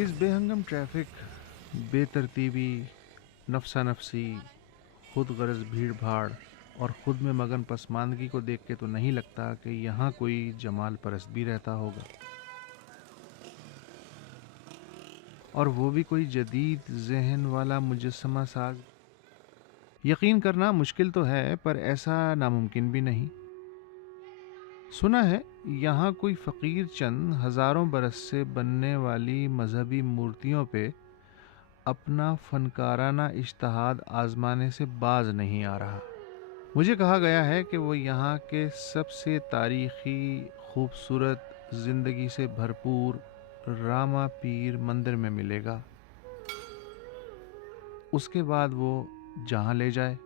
इस बेहंगम ट्रैफिक, बेतरतीबी, नफसा नफसी, खुद गर्ज भीड़ भाड़ और खुद में मगन पसमानदगी को देख के तो नहीं लगता कि यहाँ कोई जमाल परस्त भी रहता होगा, और वो भी कोई जदीद जहन वाला मुजस्समा साज। यकीन करना मुश्किल तो है, पर ऐसा नामुमकिन भी नहीं। सुना है यहाँ कोई फ़कीर चंद हज़ारों बरस से बनने वाली मजहबी मूर्तियों पे अपना फनकाराना इज्तिहाद आजमाने से बाज नहीं आ रहा। मुझे कहा गया है कि वो यहाँ के सबसे तारीखी, खूबसूरत, ज़िंदगी से भरपूर रामा पीर मंदिर में मिलेगा। उसके बाद वो जहाँ ले जाए।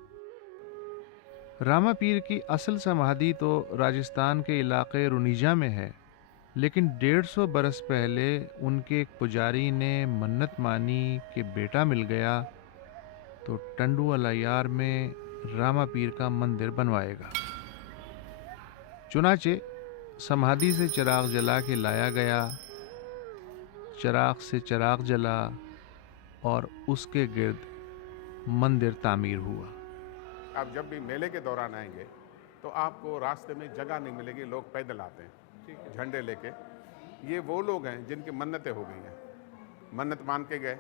रामा पीर की असल समाधि तो राजस्थान के इलाके रुनीजा में है, लेकिन 150 बरस पहले उनके एक पुजारी ने मन्नत मानी कि बेटा मिल गया तो टंडू अलायार में रामा पीर का मंदिर बनवाएगा। चुनाचे समाधि से चिराग जला के लाया गया, चिराग से चिराग जला और उसके गिर्द मंदिर तामीर हुआ। आप जब भी मेले के दौरान आएंगे तो आपको रास्ते में जगह नहीं मिलेगी, लोग पैदल आते हैं झंडे लेके। ये वो लोग हैं जिनकी मन्नतें हो गई हैं, मन्नत मान के गए,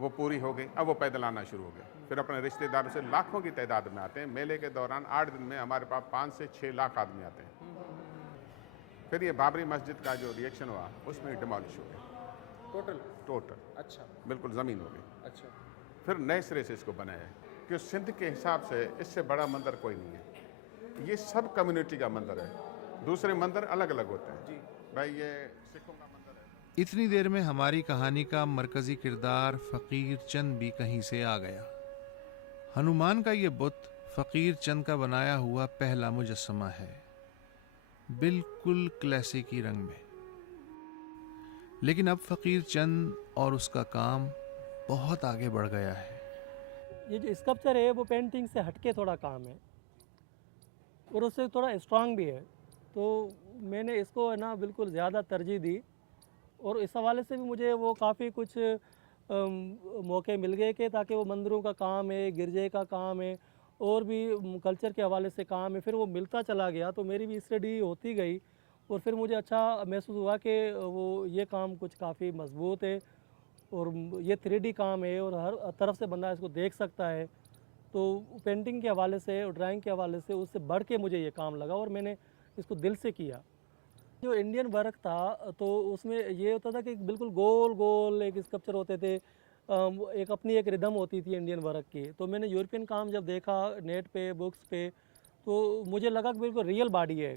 वो पूरी हो गई, अब वो पैदल आना शुरू हो गए। फिर अपने रिश्तेदारों से लाखों की तादाद में आते हैं। मेले के दौरान 8 दिन में हमारे पास 5 से 6 लाख आदमी आते हैं। फिर ये बाबरी मस्जिद का जो रिएक्शन हुआ उसमें डिमोलिश हो गई टोटल। अच्छा। बिल्कुल ज़मीन हो गई। अच्छा। फिर नए सिरे से इसको बनाया है कि सिंध के हिसाब से इससे बड़ा मंदिर कोई नहीं है। ये सब कम्युनिटी का मंदिर है, दूसरे मंदिर अलग अलग होते हैं जी। भाई ये सिखों का मंदिर है। इतनी देर में हमारी कहानी का मरकजी किरदार फ़कीर चंद भी कहीं से आ गया। हनुमान का ये बुत फ़कीर चंद का बनाया हुआ पहला मुजस्समा है, बिल्कुल क्लासिकी रंग में। लेकिन अब फ़कीर चंद और उसका काम बहुत आगे बढ़ गया है। ये जो स्कल्पचर है वो पेंटिंग से हटके थोड़ा काम है और उससे थोड़ा स्ट्रांग भी है, तो मैंने इसको है ना बिल्कुल ज़्यादा तरजीह दी। और इस हवाले से भी मुझे वो काफ़ी कुछ मौके मिल गए कि ताकि वो मंदिरों का काम है, गिरजे का काम है और भी कल्चर के हवाले से काम है, फिर वो मिलता चला गया, तो मेरी भी स्टडी होती गई। और फिर मुझे अच्छा महसूस हुआ कि वो ये काम कुछ काफ़ी मजबूत है और ये 3D काम है और हर तरफ से बंदा इसको देख सकता है। तो पेंटिंग के हवाले से और ड्राइंग के हवाले से उससे बढ़ के मुझे ये काम लगा और मैंने इसको दिल से किया। जो इंडियन वर्क था तो उसमें ये होता था कि बिल्कुल गोल गोल एक स्कल्पचर होते थे, एक अपनी एक रिदम होती थी इंडियन वर्क की। तो मैंने यूरोपियन काम जब देखा नेट पे, बुक्स पे, तो मुझे लगा कि बिल्कुल रियल बॉडी है,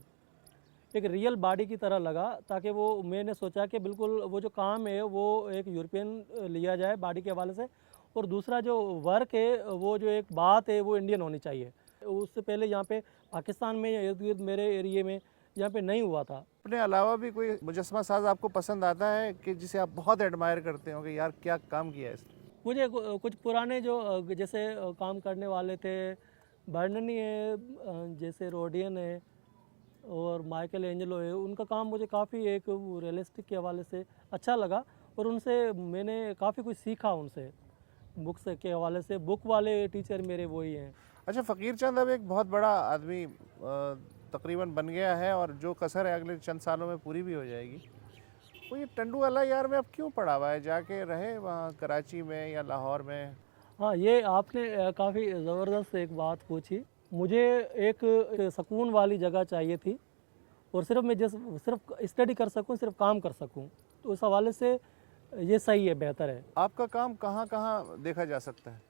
एक रियल बॉडी की तरह लगा। ताकि वो मैंने सोचा कि बिल्कुल वो जो काम है वो एक यूरोपियन लिया जाए बॉडी के हवाले से, और दूसरा जो वर्क है वो जो एक बात है वो इंडियन होनी चाहिए। उससे पहले यहाँ पे पाकिस्तान में या इर्द गिर्द मेरे एरिए में यहाँ पे नहीं हुआ था। अपने अलावा भी कोई मुजस्समा साज आपको पसंद आता है कि जिसे आप बहुत एडमायर करते हो कि यार क्या काम किया है इसने? मुझे कुछ पुराने जो जैसे काम करने वाले थे, बर्ननी है, जैसे रोडियन है और माइकल एंजेलो है, उनका काम मुझे काफ़ी एक रियलिस्टिक के हवाले से अच्छा लगा और उनसे मैंने काफ़ी कुछ सीखा। उनसे बुक्स के हवाले से, बुक वाले टीचर मेरे वही हैं। अच्छा, फ़कीर चंद अब एक बहुत बड़ा आदमी तकरीबन बन गया है और जो कसर है अगले चंद सालों में पूरी भी हो जाएगी। तो ये टंडू अलायार में अब क्यों पड़ा हुआ है? जाके रहे वहाँ कराची में या लाहौर में? हाँ, ये आपने काफ़ी ज़बरदस्त एक बात पूछी। मुझे एक सुकून वाली जगह चाहिए थी और सिर्फ मैं सिर्फ स्टडी कर सकूं, सिर्फ काम कर सकूं, तो उस हवाले से ये सही है, बेहतर है। आपका काम कहाँ कहाँ देखा जा सकता है?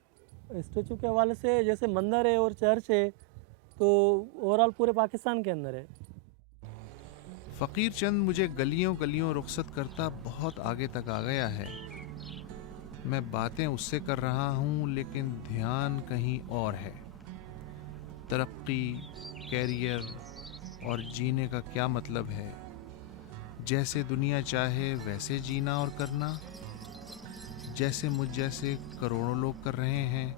स्टेचू के हवाले से जैसे मंदिर है और चर्च है, तो ओवरऑल पूरे पाकिस्तान के अंदर है। फ़कीर चंद मुझे गलियों गलियों रुखसत करता बहुत आगे तक आ गया है। मैं बातें उससे कर रहा हूँ लेकिन ध्यान कहीं और है। तरक्की, कैरियर और जीने का क्या मतलब है? जैसे दुनिया चाहे वैसे जीना और करना, जैसे मुझ जैसे करोड़ों लोग कर रहे हैं,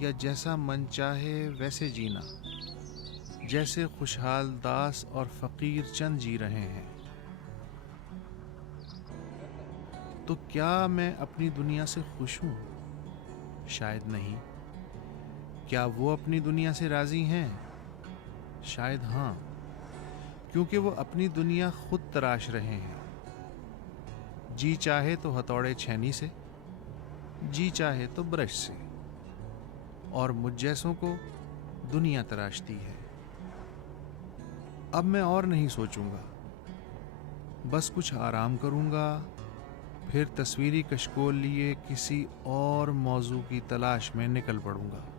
या जैसा मन चाहे वैसे जीना, जैसे खुशहाल दास और फ़कीर चंद जी रहे हैं। तो क्या मैं अपनी दुनिया से खुश हूं? शायद नहीं। क्या वो अपनी दुनिया से राजी हैं? शायद हाँ, क्योंकि वो अपनी दुनिया खुद तराश रहे हैं। जी चाहे तो हथौड़े छेनी से, जी चाहे तो ब्रश से, और मुझ जैसों को दुनिया तराशती है। अब मैं और नहीं सोचूंगा, बस कुछ आराम करूंगा, फिर तस्वीरी कशकोल लिए किसी और मौजू की तलाश में निकल पड़ूंगा।